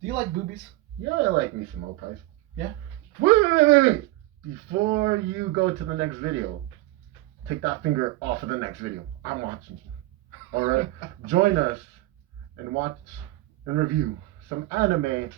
Do you like boobies? Yeah, I like me some opais. Yeah? Wait. Before you go to the next video, take that finger off of the next video. I'm watching you. Alright? Join us and watch and review some anime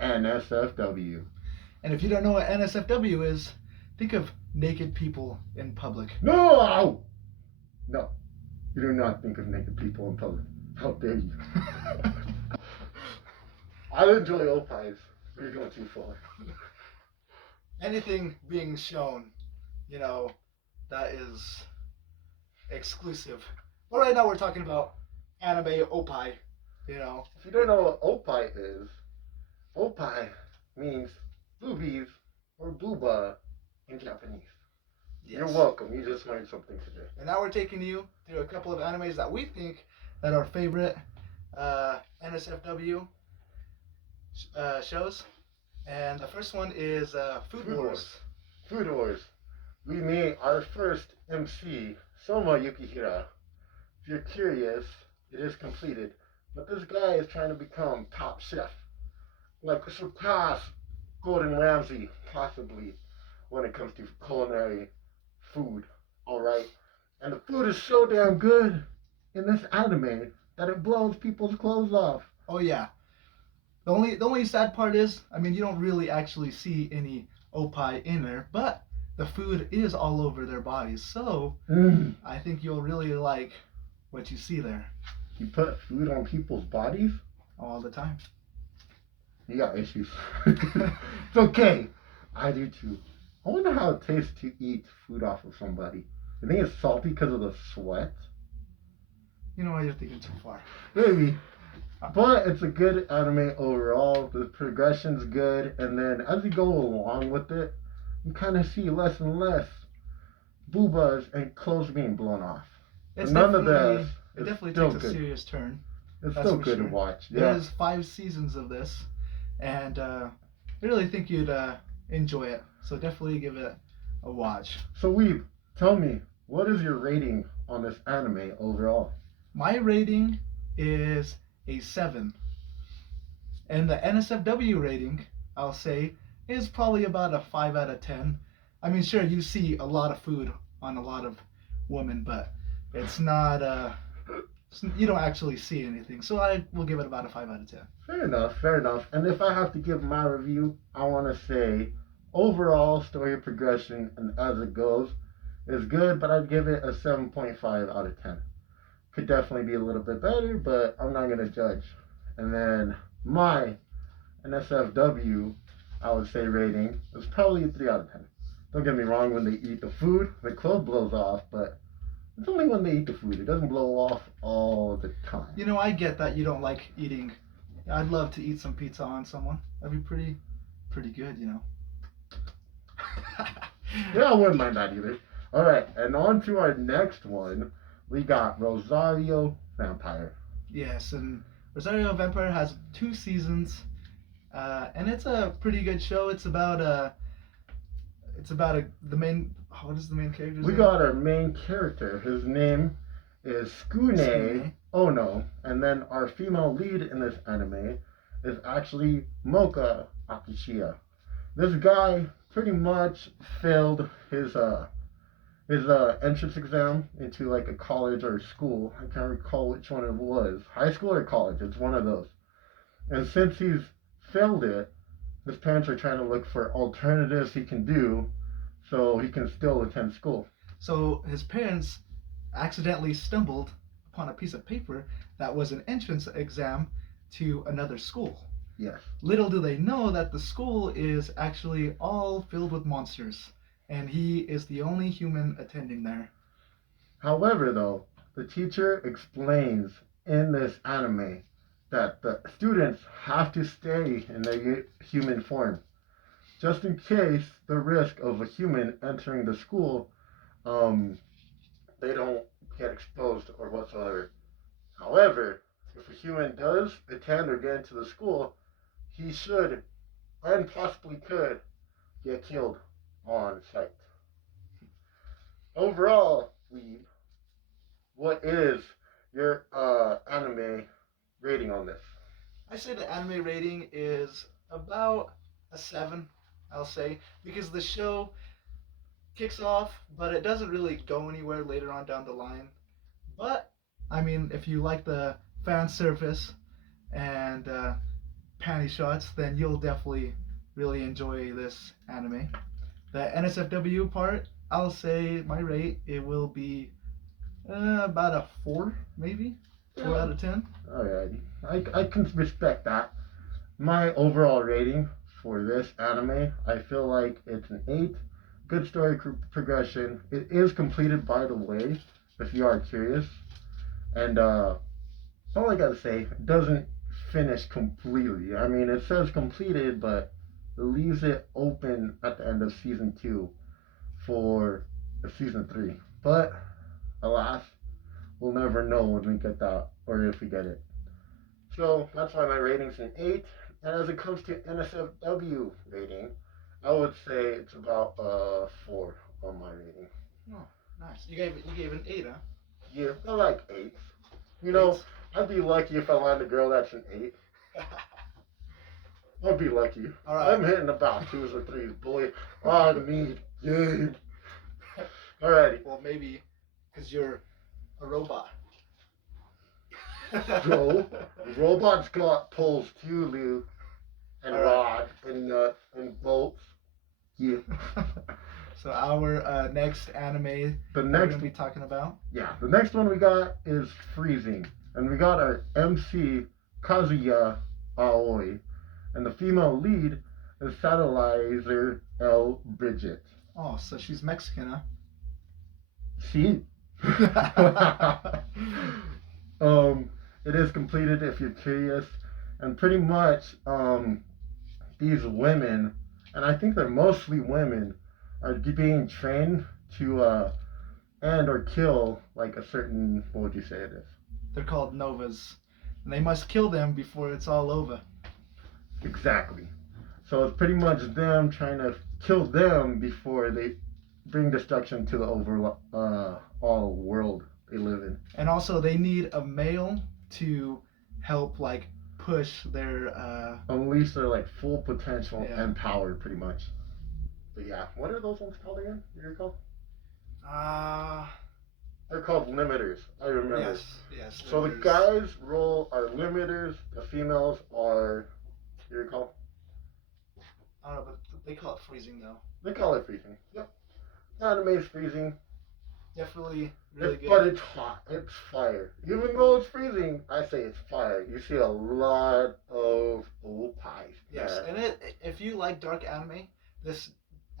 NSFW. And if you don't know what NSFW is, think of naked people in public. No! No. You do not think of naked people in public. How dare you? I enjoy opais. You're going too far. Anything being shown, that is exclusive. But right now we're talking about anime opai, If you don't know what opai is, opai means boobies or booba in Japanese. Yes. You're welcome. You just learned something today. And now we're taking you through a couple of animes that we think that are favorite NSFW shows. And the first one is Food Wars. Food Wars. We meet our first MC, Soma Yukihira. If you're curious, it is completed. But this guy is trying to become top chef. Like surpass Gordon Ramsay, possibly, when it comes to culinary food. Alright? And the food is so damn good in this anime that it blows people's clothes off. Oh yeah. The only sad part is, you don't really actually see any opai in there, but the food is all over their bodies. So I think you'll really like what you see there. You put food on people's bodies? All the time. You got issues. It's okay. I do too. I wonder how it tastes to eat food off of somebody. You think it's salty because of the sweat? You know what, you're thinking too far. Maybe. But it's a good anime overall. The progression's good. And then as you go along with it, you kind of see less and less boobas and clothes being blown off. None of that. It definitely takes a serious turn. It's still good to watch. Yeah. There's 5 seasons of this. And I really think you'd enjoy it. So definitely give it a watch. So Weeb, tell me, what is your rating on this anime overall? My rating is a 7. And the NSFW rating, I'll say, is probably about a 5 out of 10. Sure, you see a lot of food on a lot of women, but it's not, you don't actually see anything. So I will give it about a 5 out of 10. Fair enough. And if I have to give my review, I want to say overall story progression and as it goes is good, but I'd give it a 7.5 out of 10. Could definitely be a little bit better, but I'm not going to judge. And then my NSFW, I would say rating is probably a 3 out of 10. Don't get me wrong, when they eat the food, the clothes blows off, but it's only when they eat the food. It doesn't blow off all the time. I get that you don't like eating. I'd love to eat some pizza on someone. That'd be pretty good, Yeah, I wouldn't mind that either. All right, and on to our next one. We got Rosario Vampire. Yes, and Rosario Vampire has 2 seasons, and it's a pretty good show. It's about the main. What is the main character's name? We got our main character. His name is Skune Ono, and then our female lead in this anime is actually Mocha Akishiya. This guy pretty much failed his entrance exam into like a college or a school. I can't recall which one it was. High school or college. It's one of those. And since he's failed it, his parents are trying to look for alternatives he can do so he can still attend school. So his parents accidentally stumbled upon a piece of paper that was an entrance exam to another school. Yes. Little do they know that the school is actually all filled with monsters. And he is the only human attending there. However, though, the teacher explains in this anime that the students have to stay in their human form, just in case the risk of a human entering the school, they don't get exposed or whatsoever. However, if a human does attend or get into the school, he should and possibly could get killed on sight. Overall, Weeb, what is your anime rating on this? I say the anime rating is about a 7, I'll say, because the show kicks off, but it doesn't really go anywhere later on down the line. But, I mean, if you like the fan service and panty shots, then you'll definitely really enjoy this anime. The NSFW part, I'll say my rate, it will be about a 4, maybe? 4 Yeah. out of 10. Alrighty. I can respect that. My overall rating for this anime, I feel like it's an 8. Good story progression. It is completed, by the way, if you are curious. And all I gotta say, it doesn't finish completely. I mean, it says completed, but it leaves it open at the end of season 2 for season 3. But alas, we'll never know when we get that or if we get it. So that's why my rating's an 8. And as it comes to NSFW rating, I would say it's about 4 on my rating. Oh, nice. You gave an 8, huh? Yeah, I like 8s. You know, I'd be lucky if I land a girl that's an 8. I'd be lucky. All right. I'm hitting about 2s or 3s, boy. I need game. Alrighty. Well, maybe because you're a robot. So, robots got poles too, Luke. And All right. rods and nuts and bolts. Yeah. So our next anime The we're next, gonna be talking about. yeah, the next one we got is Freezing, and we got our MC Kazuya Aoi, and the female lead is Satellizer L. Bridget. Oh, so she's Mexican, huh? She. It is completed if you're curious, and pretty much these women, and I think they're mostly women, are being trained to end or kill like a certain, what would you say it is? They're called Novas, and they must kill them before it's all over. Exactly. So it's pretty much them trying to kill them before they bring destruction to the all world they live in. And also, they need a male to help like push their Unleash their like full potential Yeah. and power, pretty much. But yeah, what are those ones called again? Do you recall? They're called limiters. I remember. yes. So the there's- guys' role are limiters. The females are. You recall? I don't know, but they call it freezing though. They call it freezing. Yep. Anime's freezing. Definitely really good. But it's hot. It's fire. Even though it's freezing, I say it's fire. You see a lot of old pies. Yes, and if you like dark anime, this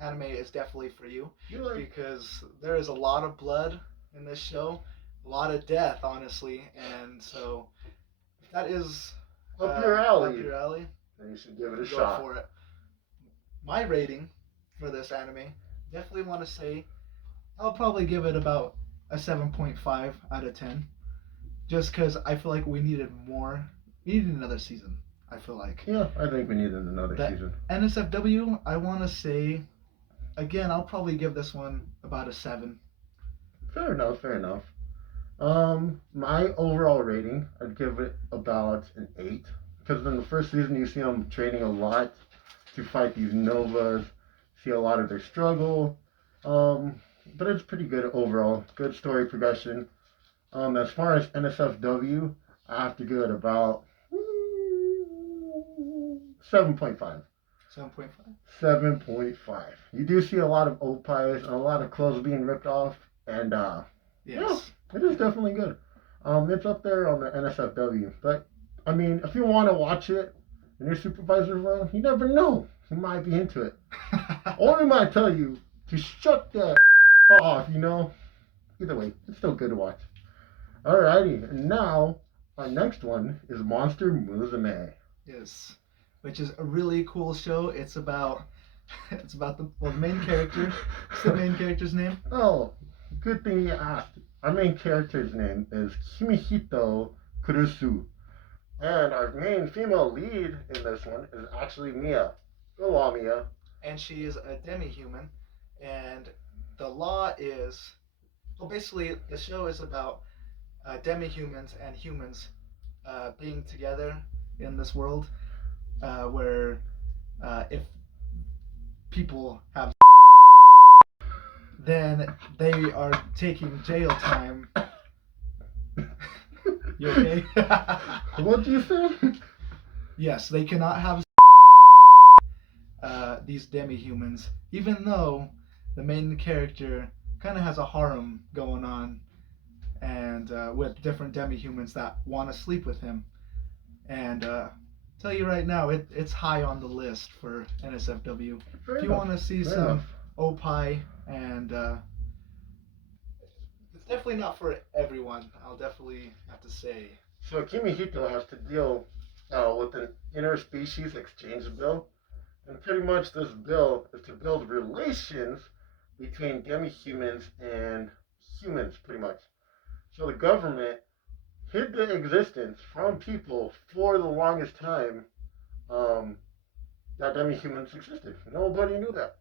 anime is definitely for you You like because there is a lot of blood in this show, a lot of death, honestly, and so if that is up your alley. up your alley, Then you should give it a go shot. for it. My rating for this anime, definitely want to say, I'll probably give it about a 7.5 out of 10, just because I feel like we needed more. We needed another season. I feel like. Yeah, I think we needed another That- season. NSFW, I want to say, again, I'll probably give this one about a 7. Fair enough. Fair enough. My overall rating, I'd give it about an 8. Because in the first season, you see them training a lot to fight these Novas. See a lot of their struggle. But it's pretty good overall. Good story progression. As far as NSFW, I have to give it about 7.5. 7.5. 7.5. You do see a lot of old pies and a lot of clothes being ripped off, and Yes. it is definitely good. It's up there on the NSFW, but I mean, if you want to watch it and your supervisor's around, you never know. He might be into it, or he might tell you to shut that off. You know. Either way, it's still good to watch. Alrighty, and now our next one is Monster Musume. Yes. Which is a really cool show. It's about the main character. What's the main character's name? Oh, good thing you asked. Our main character's name is Kimihito Kurusu. And our main female lead in this one is actually Mia. Hello, Mia. And she is a demi-human. And the law is, well, basically the show is about demi-humans and humans being together in this world, where if people have, then they are taking jail time. You okay? What do you say? Yes, they cannot have these demi-humans, even though the main character kind of has a harem going on, and with different demi-humans that want to sleep with him. And tell you right now, it's high on the list for NSFW. Fair If you enough. want to see Fair some enough. opie, and it's definitely not for everyone, I'll definitely have to say. So Kimihito has to deal with an interspecies exchange bill, and pretty much this bill is to build relations between demi-humans and humans, pretty much. So the government hid the existence from people for the longest time that demi-humans existed. Nobody knew that.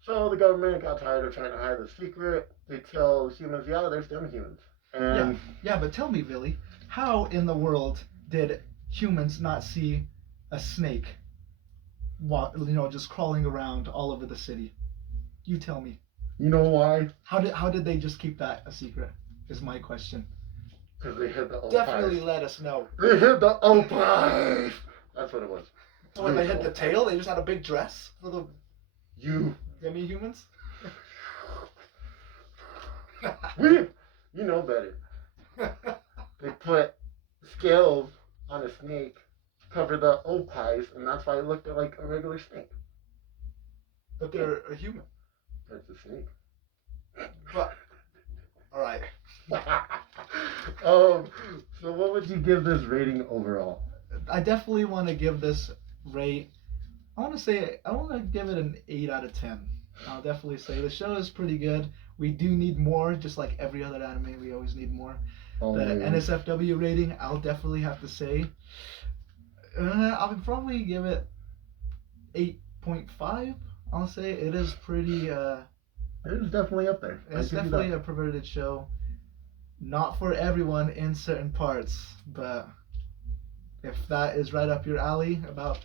So the government got tired of trying to hide the secret. They tell humans, yeah, there's demi-humans. And Yeah, but tell me, Billy, how in the world did humans not see a snake, just crawling around all over the city? You tell me. you know why? How did they just keep that a secret? Is my question. Because they hid the opie. Definitely let us know. They hid the opie. That's what it was. So when they hit the tail, they just had a big dress for the You demi-humans? you know better. They put scales on a snake to cover the opies, and that's why it looked like a regular snake. But they're a human. That's a snake. But, alright. So what would you give this rating overall? I definitely want to give this rate. I want to give it an 8 out of 10. I'll definitely say the show is pretty good. We do need more, just like every other anime. We always need more. The NSFW rating, I'll definitely have to say, I'll probably give it 8.5. I'll say it is pretty. It is definitely up there. It's definitely a perverted show. Not for everyone in certain parts, but if that is right up your alley about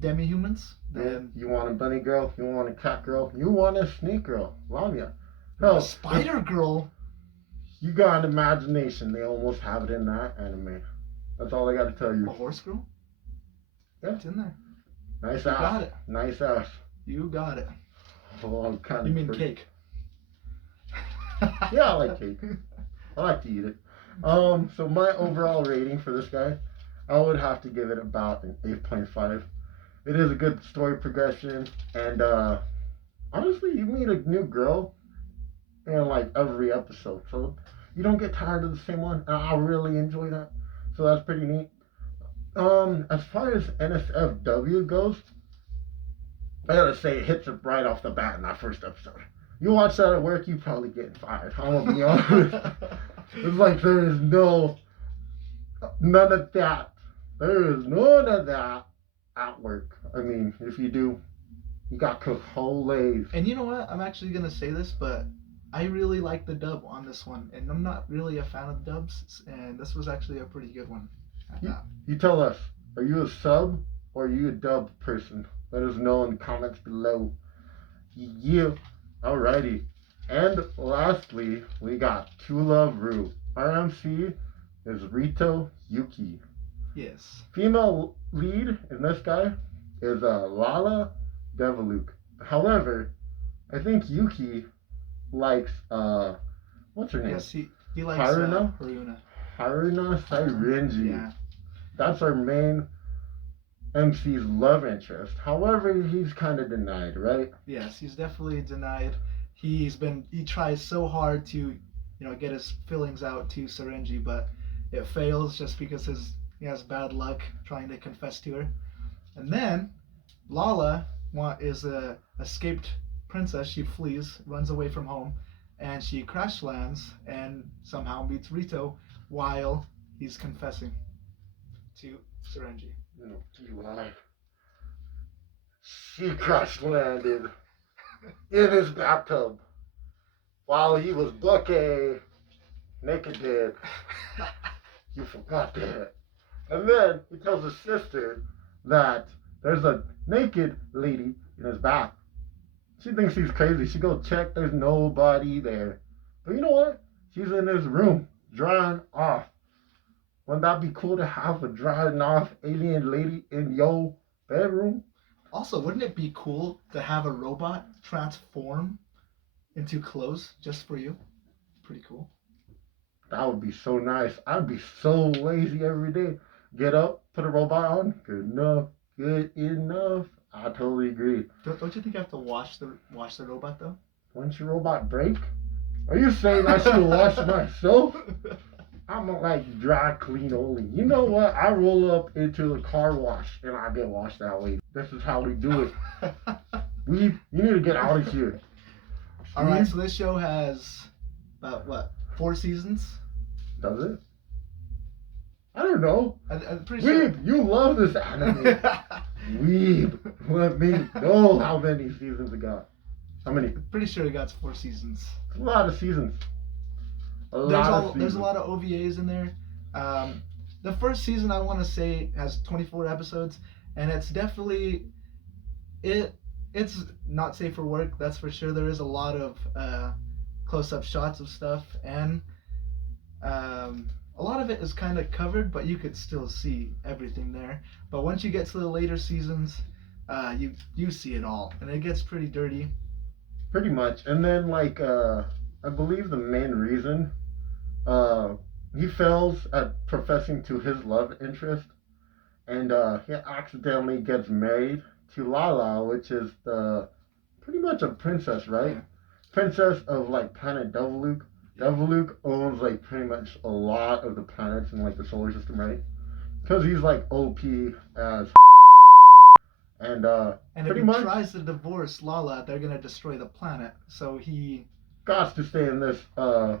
demi-humans, then you want a bunny girl, you want a cat girl, you want a snake girl, Lamia. a spider girl. You got an imagination. They almost have it in that anime. That's all I got to tell A you. horse girl? Yeah. It's in there. Nice You ass. got it. Nice ass. You got it. Oh, I'm kind of. You mean cake? Yeah, I like cake. I like to eat it. So my overall rating for this guy, I would have to give it about an 8.5. It is a good story progression, and honestly, you meet a new girl in like every episode, so you don't get tired of the same one. And I really enjoy that, so that's pretty neat. As far as NSFW goes, I gotta say it hits it right off the bat in that first episode. You watch that at work, you probably getting fired. I'm gonna be honest. It's like there is none of that. There is none of that at work. I mean, if you do, you got cojones. And you know what? I'm actually gonna say this, but I really like the dub on this one, and I'm not really a fan of dubs, and this was actually a pretty good one. You tell us, are you a sub or are you a dub person? Let us know in the comments below. Yeah. Alrighty. And lastly, we got To Love Ru. Our MC is Rito Yuki. Yes. Female lead in this guy is Lala Devaluk. However, I think Yuki likes what's her name? Yes, he likes Haruna? Haruna. Sairinji. Yeah. That's our main MC's love interest. However, he's kind of denied, right? Yes, he's definitely denied. He tries so hard to, get his feelings out to Sarenji, but it fails just because he has bad luck trying to confess to her. And then Lala is a escaped princess. She flees, runs away from home, and she crash lands and somehow meets Rito while he's confessing to Sarenji. No, you lie. She crash landed in his bathtub while he was naked. You forgot that. And then he tells his sister that there's a naked lady in his bath. She thinks he's crazy. She go check. There's nobody there. But you know what? She's in his room, drying off. Wouldn't that be cool to have a drying off alien lady in your bedroom? Also, wouldn't it be cool to have a robot transform into clothes just for you? Pretty cool. That would be so nice. I'd be so lazy every day. Get up, put a robot on. Good enough. Good enough. I totally agree. Don't you think you have to wash the robot though? Once your robot break? Are you saying I should wash myself? I'm like dry clean only. You know what? I roll up into the car wash and I get washed that way. This is how we do it. You need to get out of here. All right, so this show has about what, 4 seasons? Does it? I don't know. I'm pretty sure. Weeb, you love this anime. Weeb, let me know how many seasons it got. How many? Pretty sure it got 4 seasons. It's a lot of seasons. There's a lot of OVAs in there. The first season I want to say has 24 episodes, and it's definitely it's not safe for work. That's for sure. There is a lot of close-up shots of stuff, and a lot of it is kind of covered, but you could still see everything there. But once you get to the later seasons, you see it all, and it gets pretty dirty. Pretty much. And then I believe the main reason he fails at professing to his love interest, and he accidentally gets married to Lala, which is pretty much a princess, right? Princess of planet Deviluke. Deviluke owns pretty much a lot of the planets in the solar system, right? Because he's OP as and if he tries to divorce Lala, they're gonna destroy the planet. So he got to stay in this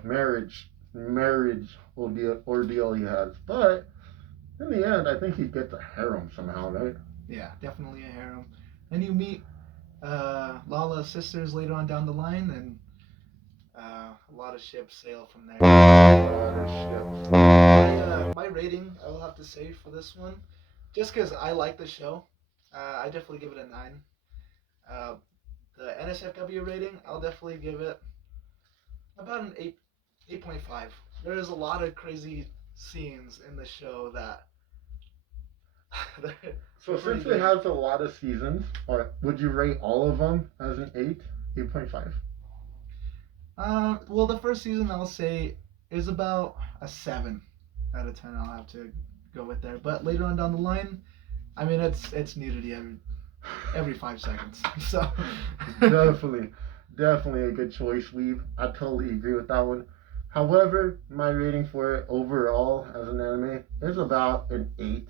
marriage ordeal he has. But in the end, I think he gets a harem somehow, right? Yeah, definitely a harem. Then you meet Lala's sisters later on down the line, and a lot of ships sail from there. A lot of ships. My rating, I will have to say for this one, just because I like the show, I definitely give it a 9. The NSFW rating, I'll definitely give it about an 8.5. There is a lot of crazy scenes in the show that. So since it has a lot of seasons, would you rate all of them as an 8.5? Well, the first season I'll say is about a 7 out of 10. I'll have to go with there. But later on down the line, I mean it's nudity every 5 seconds. So definitely a good choice, Weeb. I totally agree with that one. However, my rating for it overall as an anime is about an 8.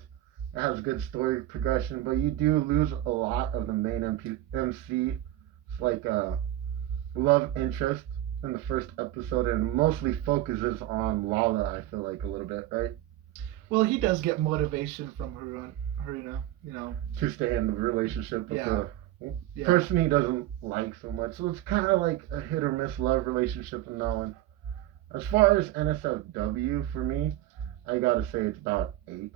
It has good story progression, but you do lose a lot of the main MC. It's love interest in the first episode, and mostly focuses on Lala, I feel a little bit, right? Well, he does get motivation from Haruna, to stay in the relationship with the person he doesn't like so much. So it's kind of like a hit or miss love relationship in that one. As far as NSFW, for me, I gotta say it's about 8.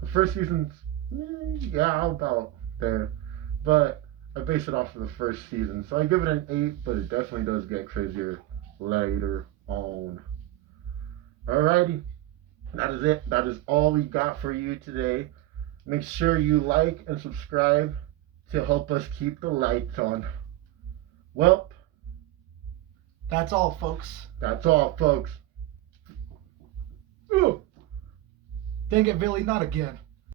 The first season's, about there. But I base it off of the first season. So I give it an 8, but it definitely does get crazier later on. Alrighty. That is it. That is all we got for you today. Make sure you like and subscribe to help us keep the lights on. Well, that's all, folks. That's all, folks. Ooh. Dang it, Billy, not again.